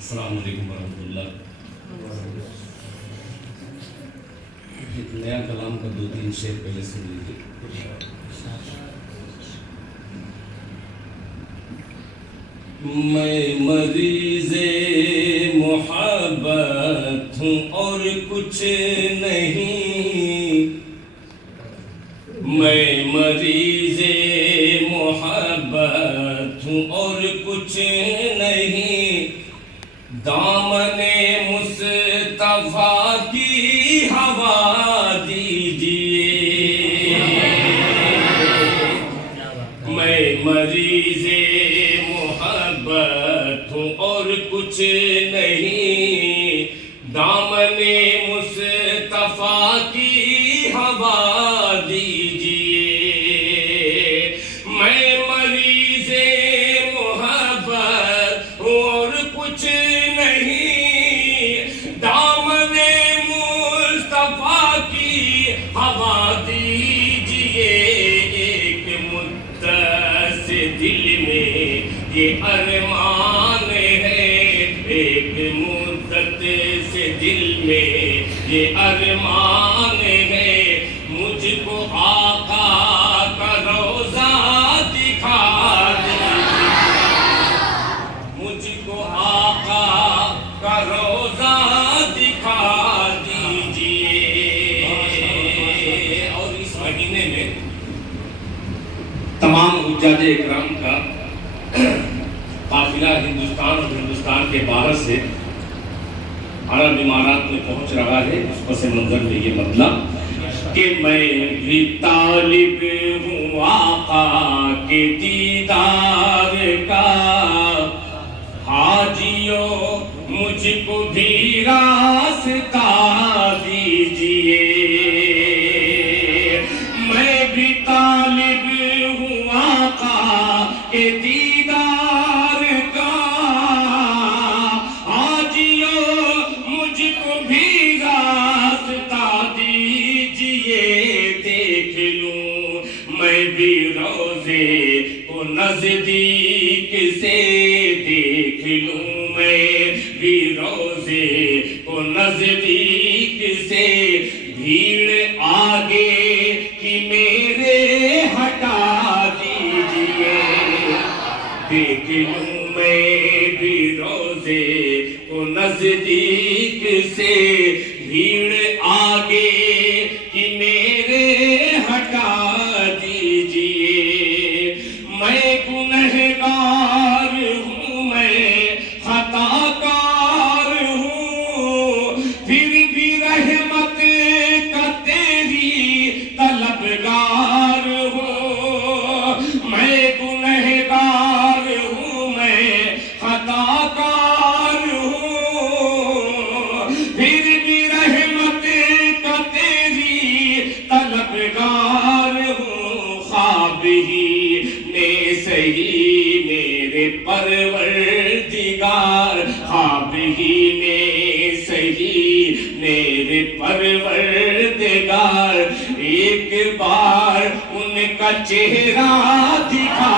السلام علیکم ورحمۃ اللہ۔ ایک نیا کلام کا 2-3 شعر پہلے سن لیجیے۔ میں مریض محبت ہوں اور کچھ نہیں، میں مریض محبت ہوں اور کچھ نہیں، دامن مصطفیٰ کی ہوا دیجیے۔ میں مریض محبت ہوں اور کچھ نہیں، دامن مصطفیٰ کی ہوا دیجیے۔ میں مریض محبت ہوں اور کچھ نہیں، دامن مصطفیٰ کی ہوا دیجیے۔ ایک مدت سے دل میں یہ ارمان ہے، ایک مدت سے دل میں یہ ارمان ہے، مجھ کو آقا کا روضہ دکھا دیجیے، مجھ کو آقا کا روضہ دکھا دیجیے۔ اور اس مہینے میں تمام حجاج اکرام کا قافلہ ہندوستان اور ہندوستان کے باہر سے عرب امارات میں پہنچ رہا ہے۔ اس پس منظر میں یہ مطلب کہ میں بھی طالب ہوں آقا کے دیدار کا، حاجیوں مجھ کو بھی راستہ دیجیے۔ میں بھی طالب ہوں آقا کے دیدار کا، حاجیوں مجھ کو بھی راستہ دیجیے۔ دیکھ لوں میں بھی روضے کو نزدیک سے، دیکھ لوں میں بھی روضے کو نزدیک سے، بھیڑ آگے کی میرے ہٹا دیجیے۔ دیکھ لوں میں بھی روضے کو نزدیک سے، بھیڑ آگے کی میرے ہٹا دیجیے۔ میں گنہگار ہوں، میں خطا کار ہوں، پھر بھی رحمت کا تیری طلبگار ہوں۔ میں گنہگار ہوں، میں خطا کار ہوں، پھر بھی رحمت کا تیری طلبگار ہوں۔ خواب ہی نے سہی میرے پروردگار، خواب ہی نے سہی میرے پروردگار، ایک بار ان کا چہرہ دکھا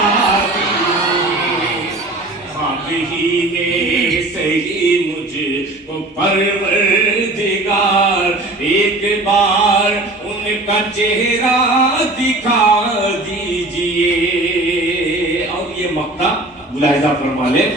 دیجیے۔ خواب ہی نے سہی مجھ کو پروردگار، ایک بار ان کا چہرہ دکھا دیجیے۔ اور یہ مقطع ملاحظہ فرما لیں۔